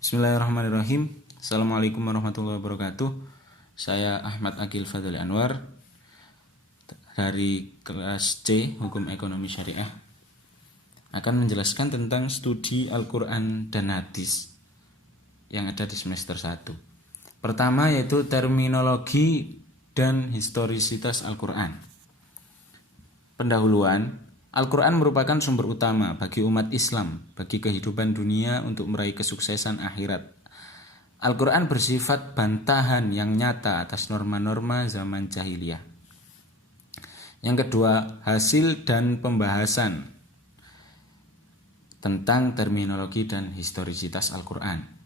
Bismillahirrahmanirrahim. Assalamualaikum warahmatullahi wabarakatuh. Saya Ahmad Akil Fadli Anwar dari kelas C Hukum Ekonomi Syariah akan menjelaskan tentang studi Al-Quran dan Hadis yang ada di semester 1. Pertama yaitu terminologi dan historisitas Al-Quran. Pendahuluan, Al-Quran merupakan sumber utama bagi umat Islam, bagi kehidupan dunia untuk meraih kesuksesan akhirat. Al-Quran bersifat bantahan yang nyata atas norma-norma zaman jahiliyah. Yang kedua, hasil dan pembahasan tentang terminologi dan historisitas Al-Quran.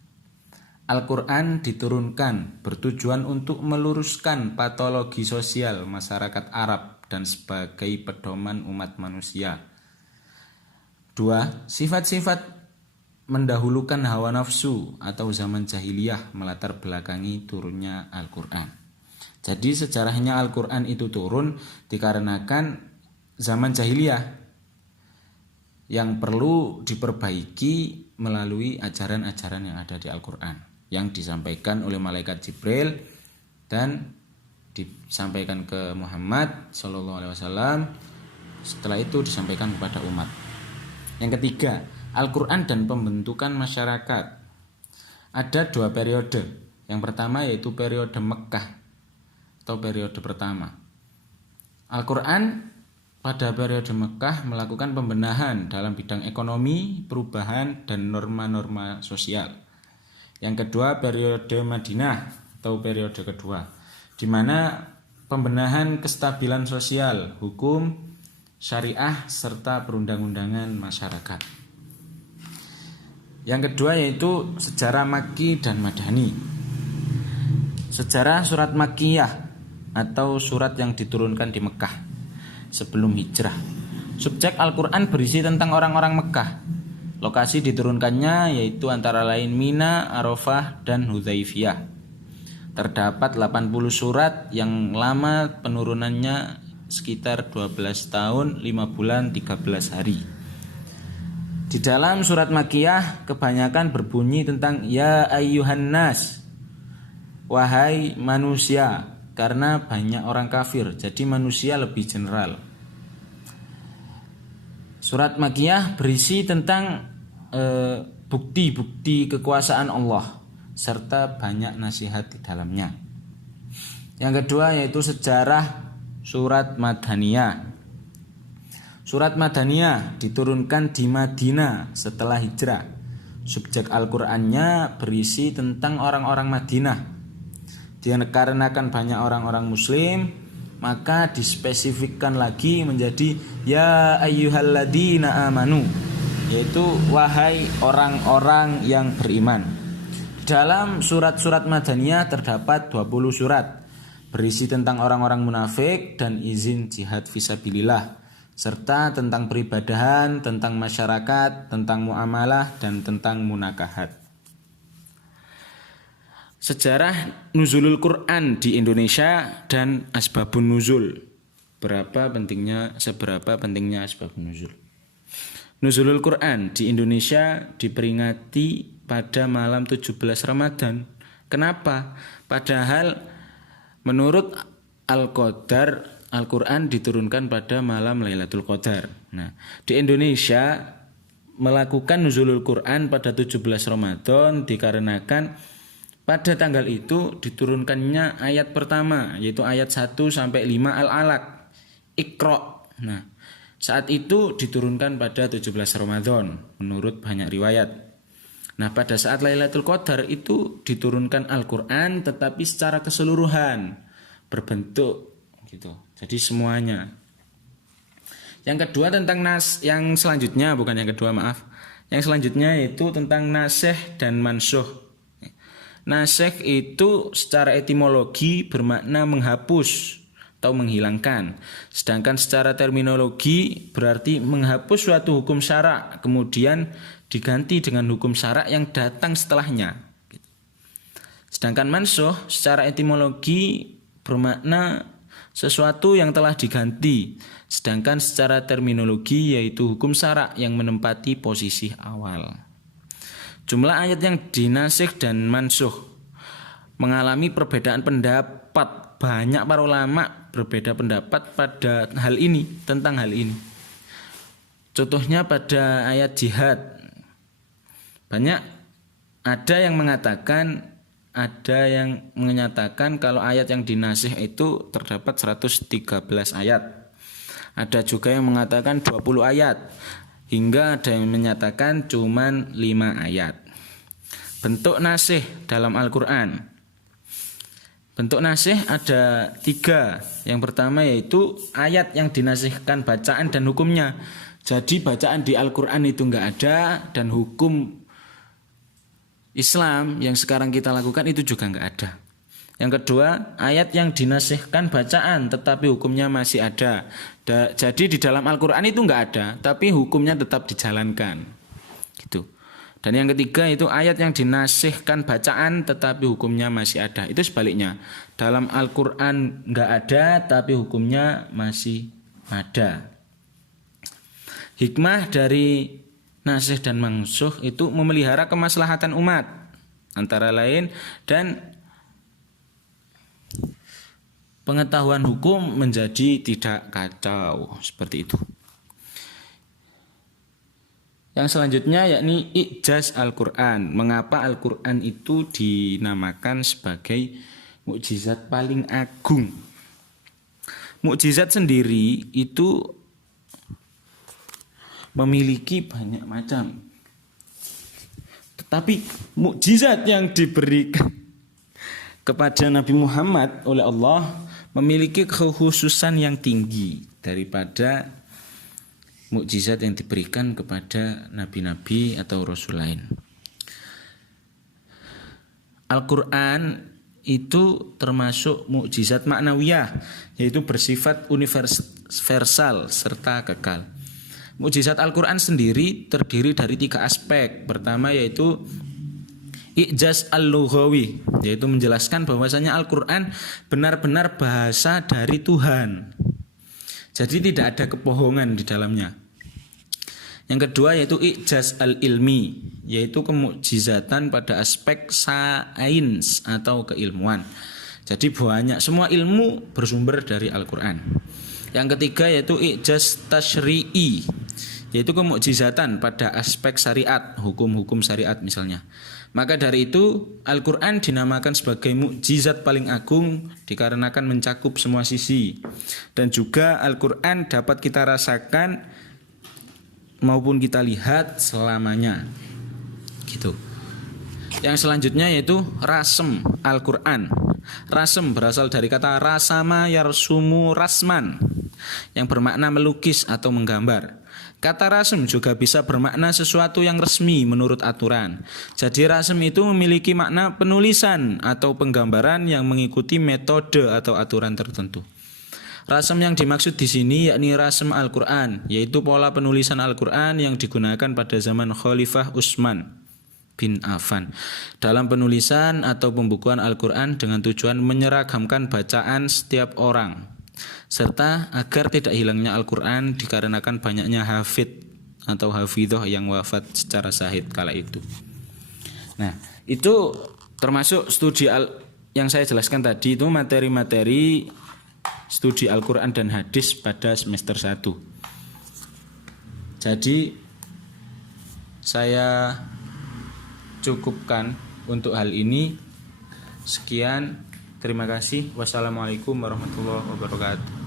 Al-Quran diturunkan bertujuan untuk meluruskan patologi sosial masyarakat Arab dan sebagai pedoman umat manusia. 2. Sifat-sifat mendahulukan hawa nafsu atau zaman jahiliyah melatar belakangi turunnya Al-Quran. Jadi sejarahnya Al-Quran itu turun dikarenakan zaman jahiliyah yang perlu diperbaiki melalui ajaran-ajaran yang ada di Al-Quran yang disampaikan oleh malaikat Jibril dan disampaikan ke Muhammad SAW. Setelah itu disampaikan kepada umat. Yang ketiga, Al-Quran dan pembentukan masyarakat. Ada 2 periode. Yang pertama yaitu periode Mekkah atau periode pertama. Al-Quran pada periode Mekkah melakukan pembenahan dalam bidang ekonomi, perubahan, dan norma-norma sosial. Yang kedua periode Madinah atau periode kedua, di mana pembenahan kestabilan sosial, hukum, syariah, serta perundang-undangan masyarakat. Yang kedua yaitu sejarah Makki dan Madani. Sejarah surat Makkiyah atau surat yang diturunkan di Mekah sebelum hijrah. Subjek Al-Quran berisi tentang orang-orang Mekah. Lokasi diturunkannya yaitu antara lain Mina, Arafah, dan Hudzaifiyah. Terdapat 80 surat yang lama penurunannya sekitar 12 tahun, 5 bulan, 13 hari. Di dalam surat Makkiyah kebanyakan berbunyi tentang Ya ayyuhan nas, wahai manusia, karena banyak orang kafir, jadi manusia lebih general. Surat Makkiyah berisi tentang bukti-bukti kekuasaan Allah serta banyak nasihat di dalamnya. Yang kedua yaitu sejarah surat Madaniyah. Surat Madaniyah diturunkan di Madinah setelah hijrah. Subjek Al-Qur'annya berisi tentang orang-orang Madinah. Dikarenakan banyak orang-orang muslim, maka dispesifikkan lagi menjadi Ya ayyuhalladzina amanu, yaitu wahai orang-orang yang beriman. Dalam surat-surat Madaniyah terdapat 20 surat berisi tentang orang-orang munafik dan izin jihad fisabilillah, serta tentang peribadahan, tentang masyarakat, tentang muamalah, dan tentang munakahat. Sejarah nuzulul Quran di Indonesia dan asbabun nuzul. Seberapa pentingnya asbabun nuzul. Nuzulul Quran di Indonesia diperingati pada malam 17 Ramadan. Kenapa? Padahal menurut Al-Qadar, Al-Quran diturunkan pada malam Lailatul Qadar. Nah, di Indonesia melakukan nuzulul Quran pada 17 Ramadan dikarenakan pada tanggal itu diturunkannya ayat pertama, yaitu ayat 1 sampai 5 Al-Alaq, Iqra. Nah, saat itu diturunkan pada 17 Ramadan menurut banyak riwayat. Nah, pada saat Lailatul Qadar itu diturunkan Al-Quran tetapi secara keseluruhan berbentuk gitu. Jadi semuanya. Yang kedua tentang yang selanjutnya yaitu tentang nasikh dan mansukh. Nasikh itu secara etimologi bermakna menghapus atau menghilangkan. Sedangkan secara terminologi berarti menghapus suatu hukum syara kemudian diganti dengan hukum syara yang datang setelahnya. Sedangkan mansukh secara etimologi bermakna sesuatu yang telah diganti. Sedangkan secara terminologi yaitu hukum syara yang menempati posisi awal. Jumlah ayat yang dinasikh dan mansuh mengalami perbedaan pendapat. Banyak para ulama berbeda pendapat pada hal ini, tentang hal ini. Contohnya pada ayat jihad. Banyak ada yang menyatakan kalau ayat yang dinasikh itu terdapat 113 ayat. Ada juga yang mengatakan 20 ayat. Hingga ada yang menyatakan cuman 5 ayat. Bentuk nasikh dalam Al-Quran. Bentuk nasikh ada 3. Yang pertama yaitu ayat yang dinasikhkan bacaan dan hukumnya. Jadi bacaan di Al-Quran itu enggak ada, dan hukum Islam yang sekarang kita lakukan itu juga enggak ada. Yang kedua, ayat yang dinasikhkan bacaan tetapi hukumnya masih ada. Jadi di dalam Al-Quran itu enggak ada, tapi hukumnya tetap dijalankan. Gitu. Dan yang ketiga itu ayat yang dinasikhkan bacaan tetapi hukumnya masih ada. Itu sebaliknya. Dalam Al-Quran enggak ada tapi hukumnya masih ada. Hikmah dari nasikh dan mansuh itu memelihara kemaslahatan umat antara lain, dan pengetahuan hukum menjadi tidak kacau, seperti itu. Yang selanjutnya yakni i'jaz Al-Quran. Mengapa Al-Quran itu dinamakan sebagai mukjizat paling agung? Mukjizat sendiri itu memiliki banyak macam. Tetapi mukjizat yang diberikan kepada Nabi Muhammad oleh Allah memiliki kekhususan yang tinggi daripada mukjizat yang diberikan kepada nabi-nabi atau rasul lain. Al-Quran itu termasuk mukjizat maknawiyah, yaitu bersifat universal serta kekal. Mukjizat Al-Quran sendiri terdiri dari 3 aspek. Pertama yaitu i'jaz al-lughawi, yaitu menjelaskan bahwasanya Al-Quran benar-benar bahasa dari Tuhan. Jadi tidak ada kebohongan di dalamnya. Yang kedua yaitu i'jaz al-ilmi, yaitu kemukjizatan pada aspek sains atau keilmuan. Jadi banyak, semua ilmu bersumber dari Al-Quran. Yang ketiga yaitu i'jaz tasyri'i, yaitu kemukjizatan pada aspek syariat, hukum-hukum syariat misalnya. Maka dari itu Al-Quran dinamakan sebagai mukjizat paling agung dikarenakan mencakup semua sisi. Dan juga Al-Quran dapat kita rasakan maupun kita lihat selamanya. Gitu. Yang selanjutnya yaitu rasem Al-Quran. Rasem berasal dari kata rasama yarsumu rasman, yang bermakna melukis atau menggambar. Kata rasem juga bisa bermakna sesuatu yang resmi menurut aturan. Jadi rasem itu memiliki makna penulisan atau penggambaran yang mengikuti metode atau aturan tertentu. Rasem yang dimaksud di sini yakni rasem Al-Quran, yaitu pola penulisan Al-Quran yang digunakan pada zaman Khalifah Utsman bin Affan dalam penulisan atau pembukuan Al-Quran dengan tujuan menyeragamkan bacaan setiap orang, serta agar tidak hilangnya Al-Quran dikarenakan banyaknya hafid atau hafidhoh yang wafat secara syahid kala itu. Nah, itu termasuk studi yang saya jelaskan tadi, itu materi-materi studi Al-Quran dan hadis pada semester 1. Jadi saya cukupkan untuk hal ini. Sekian, terima kasih. Wassalamualaikum warahmatullahi wabarakatuh.